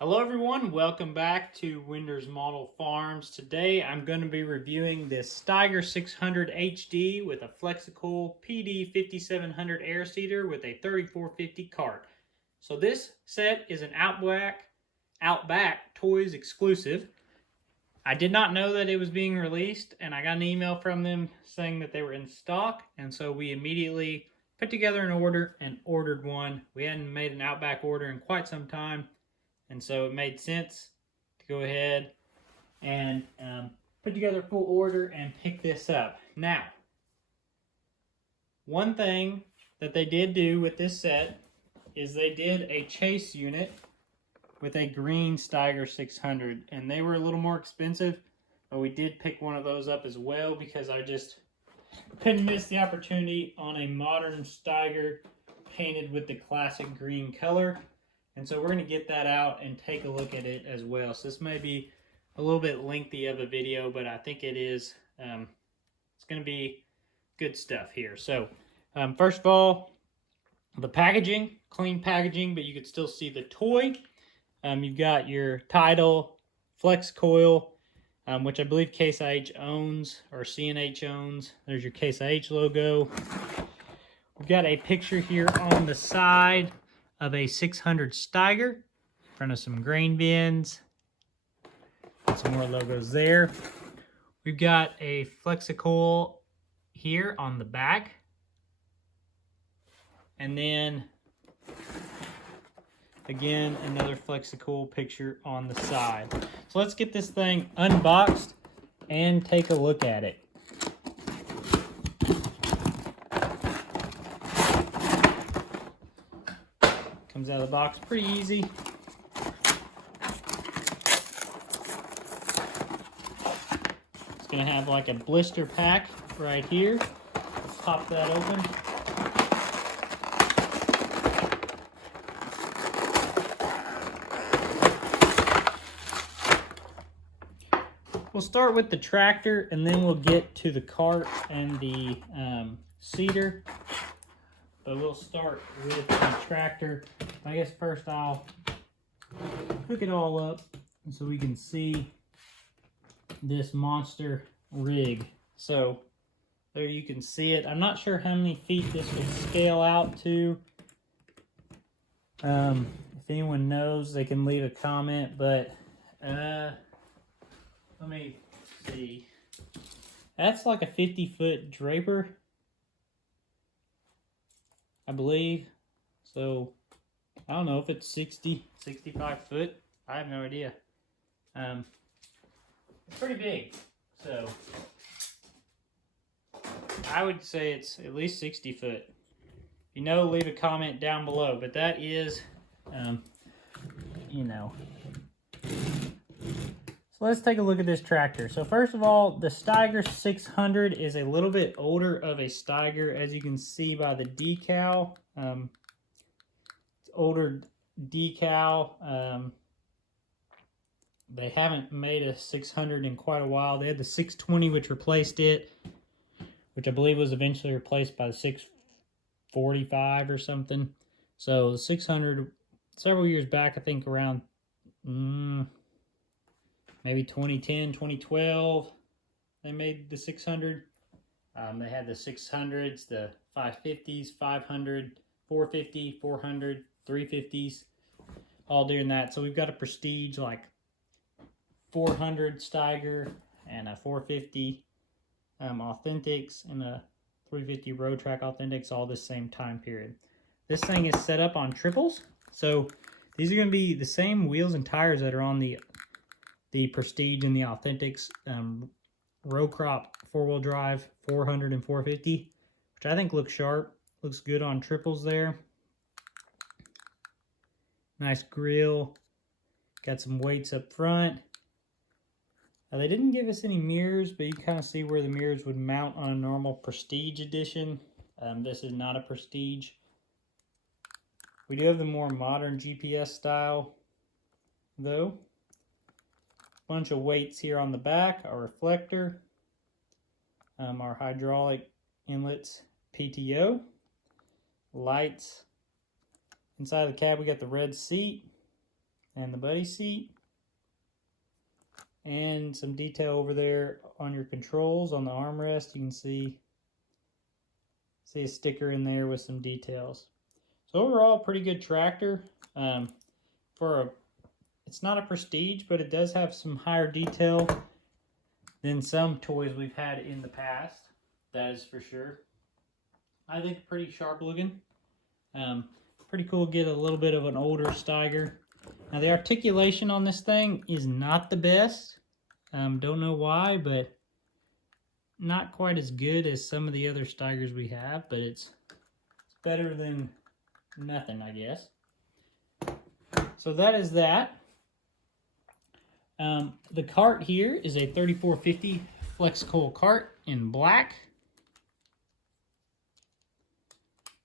Hello everyone, welcome back to Winders Model Farms. Today I'm going to be reviewing this Steiger 600 HD with a Flexicool PD 5700 air seeder with a 3450 cart. So this set is an Outback Toys exclusive. I did not know that it was being released, and I got an email from them saying that they were in stock, and so we immediately put together an order and ordered one. We hadn't made an Outback order in quite some time, and so it made sense to go ahead and put together a full order and pick this up. Now, one thing that they did do with this set is they did a chase unit with a green Steiger 600, and they were a little more expensive, but we did pick one of those up as well because I just couldn't miss the opportunity on a modern Steiger painted with the classic green color. And so we're going to get that out and take a look at it as well. So this may be a little bit lengthy of a video, but I think it is, it's going to be good stuff here. So first of all, the packaging, clean packaging, but you can still see the toy. You've got your title, flex coil, which I believe Case IH owns, or CNH owns. There's your Case IH logo. We've got a picture here on the side of a 600 Steiger in front of some grain bins. And some more logos there. We've got a Flexicoil here on the back. And then, again, another Flexicoil picture on the side. So let's get this thing unboxed and take a look at it. Comes out of the box pretty easy. It's going to have like a blister pack right here. Let's pop that open. We'll start with the tractor and then we'll get to the cart and the seeder. But we'll start with the tractor. I guess first I'll hook it all up so we can see this monster rig. So there you can see it. I'm not sure how many feet this will scale out to. If anyone knows, they can leave a comment, but let me see. That's like a 50-foot draper, I believe. So I don't know if it's 60, 65 foot. I have no idea. It's pretty big. So I would say it's at least 60 foot. If you know, leave a comment down below. But that is, you know. So let's take a look at this tractor. So first of all, the Steiger 600 is a little bit older of a Steiger, as you can see by the decal. It's older decal. They haven't made a 600 in quite a while. They had the 620, which replaced it, which I believe was eventually replaced by the 645 or something. So the 600, several years back, I think around maybe 2010, 2012, they made the 600. They had the 600s, the 550s, 500, 450, 400, 350s, all doing that. So we've got a Prestige like 400 Steiger and a 450 Authentics and a 350 Road Track Authentics, all this same time period. This thing is set up on triples. So these are going to be the same wheels and tires that are on the Prestige and the Authentics row crop 4-wheel drive 400 and 450, which I think looks sharp. Looks good on triples there. Nice grill. Got some weights up front. They didn't give us any mirrors, but you kind of see where the mirrors would mount on a normal Prestige edition. This is not a Prestige. We do have the more modern GPS style, though. Bunch of weights here on the back, our reflector, our hydraulic inlets, PTO, lights. Inside of the cab we got the red seat, and the buddy seat, and some detail over there on your controls on the armrest. You can see a sticker in there with some details. So overall, pretty good tractor. It's not a Prestige, but it does have some higher detail than some toys we've had in the past. That is for sure. I think pretty sharp looking. Pretty cool to get a little bit of an older Steiger. Now the articulation on this thing is not the best. Don't know why, but not quite as good as some of the other Steigers we have, but it's better than nothing, I guess. So that is that. The cart here is a 3450 Flex Coil cart in black.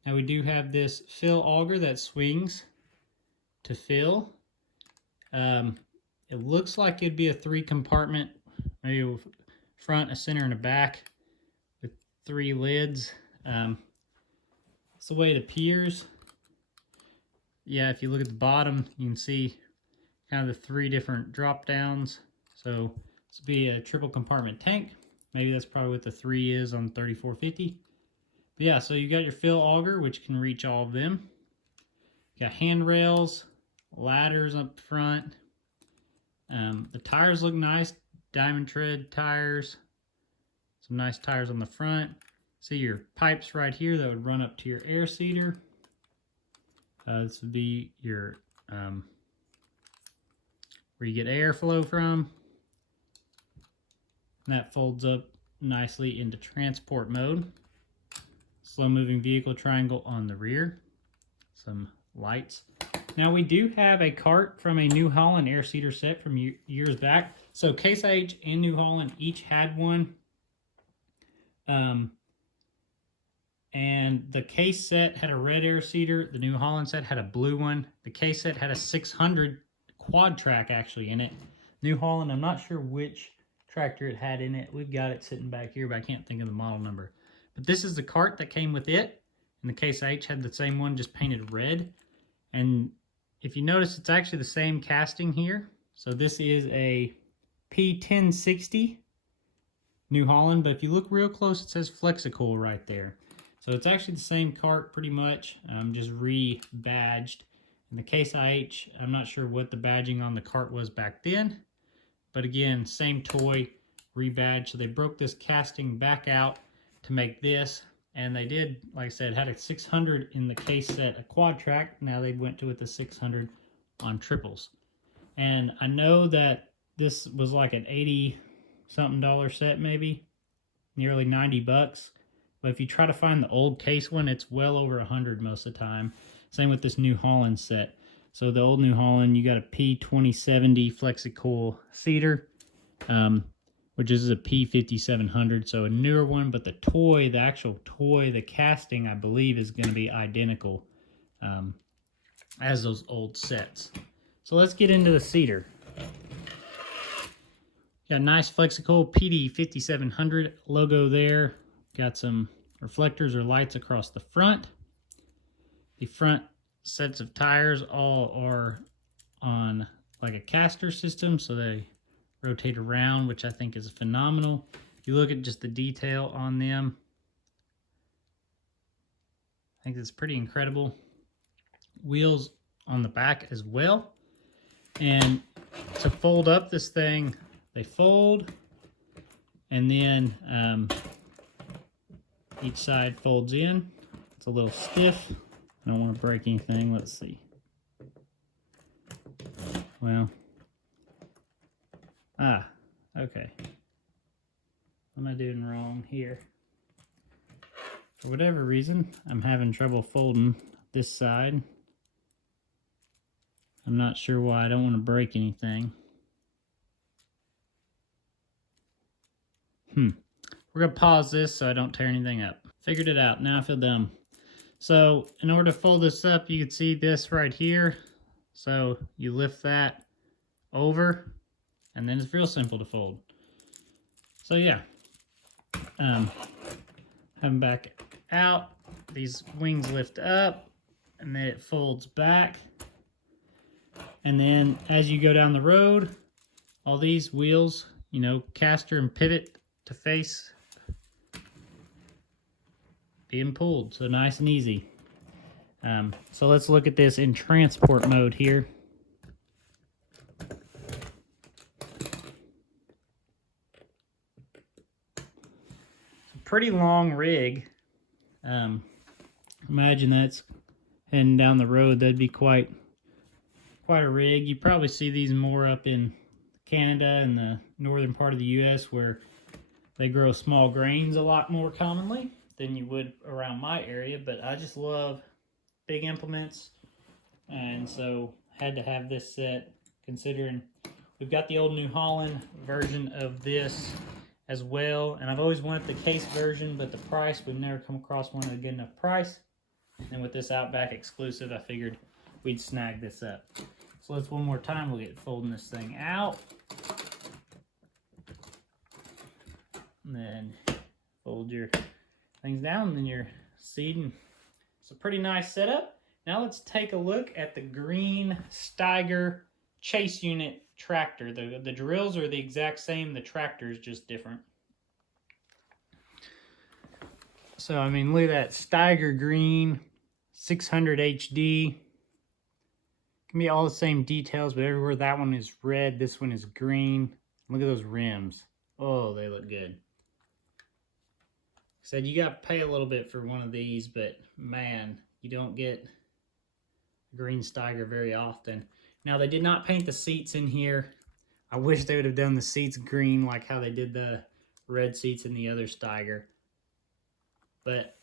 Now we do have this fill auger that swings to fill. It looks like it'd be a 3-compartment, maybe a front, a center, and a back with 3 lids. That's the way it appears. Yeah, if you look at the bottom, you can see kind of the 3 different drop downs. So this would be a triple compartment tank. Maybe that's probably what the 3 is on 3450. But yeah, so you got your fill auger, which can reach all of them. You got handrails, ladders up front. The tires look nice, diamond tread tires. Some nice tires on the front. See your pipes right here that would run up to your air seeder. This would be your where you get airflow from. And that folds up nicely into transport mode. Slow moving vehicle triangle on the rear. Some lights. Now we do have a cart from a New Holland air seeder set from years back. So Case IH and New Holland each had one. And the Case set had a red air seeder. The New Holland set had a blue one. The Case set had a 600 quad track actually in it. New Holland, I'm not sure which tractor it had in it. We've got it sitting back here, but I can't think of the model number. But this is the cart that came with it. And the Case IH had the same one, just painted red. And if you notice, it's actually the same casting here. So this is a P1060 New Holland, but if you look real close, it says Flexicoil right there. So it's actually the same cart pretty much, just re-badged. And the Case IH, I'm not sure what the badging on the cart was back then, but again, same toy, re-badged. So they broke this casting back out to make this. And they did, like I said, had a 600 in the Case set, a quad track. Now they went to it the 600 on triples. And I know that this was like an $80-something set maybe, nearly 90 bucks. But if you try to find the old Case one, it's well over 100 most of the time. Same with this New Holland set. So the old New Holland, you got a P2070 Flexicoil seeder. Which is a P5700, so a newer one, but the toy, the actual toy, the casting, I believe, is going to be identical as those old sets. So let's get into the seeder. Got a nice Flexicoil PD5700 logo there. Got some reflectors or lights across the front. The front sets of tires all are on like a caster system, so they rotate around, which I think is phenomenal. If you look at just the detail on them, I think it's pretty incredible. Wheels on the back as well. And to fold up this thing, they fold, and then each side folds in. It's a little stiff. I don't want to break anything. Let's see. Well, okay. What am I doing wrong here? For whatever reason, I'm having trouble folding this side. I'm not sure why. I don't want to break anything. We're going to pause this so I don't tear anything up. Figured it out. Now I feel dumb. So in order to fold this up, you can see this right here. So you lift that over, and then it's real simple to fold. So yeah, come back out. These wings lift up, and then it folds back. And then as you go down the road, all these wheels, you know, caster and pivot to face being pulled. So nice and easy. So let's look at this in transport mode here. It's a pretty long rig. Imagine that's heading down the road. That'd be quite a rig. You probably see these more up in Canada and the northern part of the U.S. where they grow small grains a lot more commonly than you would around my area. But I just love big implements, and so had to have this set, considering we've got the old New Holland version of this as well, and I've always wanted the case version, but the price, we've never come across one at a good enough price. And with this Outback exclusive, I figured we'd snag this up. So let's one more time, we'll get folding this thing out. And then fold your things down, and then you're seating. It's a pretty nice setup. Now let's take a look at the green Steiger chase unit tractor. The drills are the exact same, the tractor is just different. So, I mean, look at that Steiger green 600 HD. Can be all the same details, but everywhere that one is red, this one is green. Look at those rims. Oh, they look good. Said you got to pay a little bit for one of these, but man, you don't get a green Steiger very often. Now, they did not paint the seats in here. I wish they would have done the seats green like how they did the red seats in the other Steiger. But,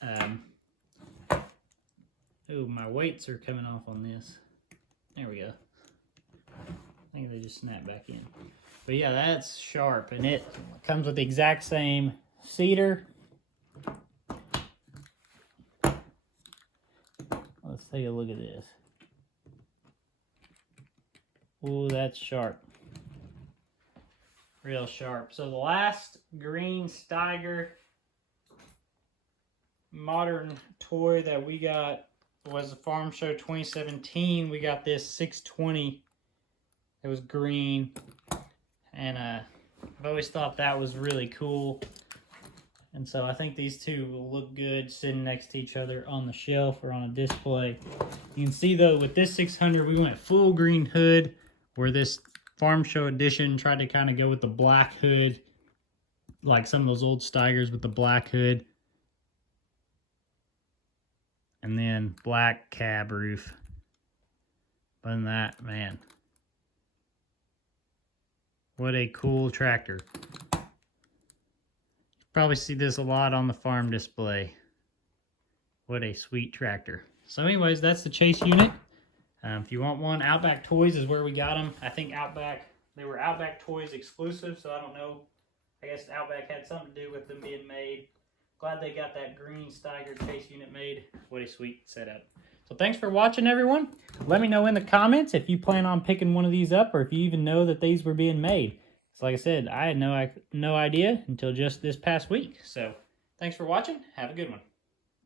oh, my weights are coming off on this. There we go. I think they just snapped back in. But yeah, that's sharp, and it comes with the exact same seater. Let's take a look at this. Ooh, that's sharp. Real sharp. So the last green Steiger modern toy that we got was the Farm Show 2017. We got this 620. It was green. And I've always thought that was really cool. And so I think these two will look good sitting next to each other on the shelf or on a display. You can see though, with this 600, we went full green hood, where this Farm Show edition tried to kind of go with the black hood, like some of those old Steigers with the black hood. And then black cab roof. Other than that, man, what a cool tractor. Probably see this a lot on the farm display. What a sweet tractor. So anyways, that's the chase unit. If you want one, Outback Toys is where we got them. I think they were Outback Toys exclusive, so I don't know. I guess Outback had something to do with them being made. Glad they got that green Steiger chase unit made. What a sweet setup. So thanks for watching, everyone. Let me know in the comments if you plan on picking one of these up, or if you even know that these were being made. So like I said, I had no idea until just this past week. So thanks for watching. Have a good one.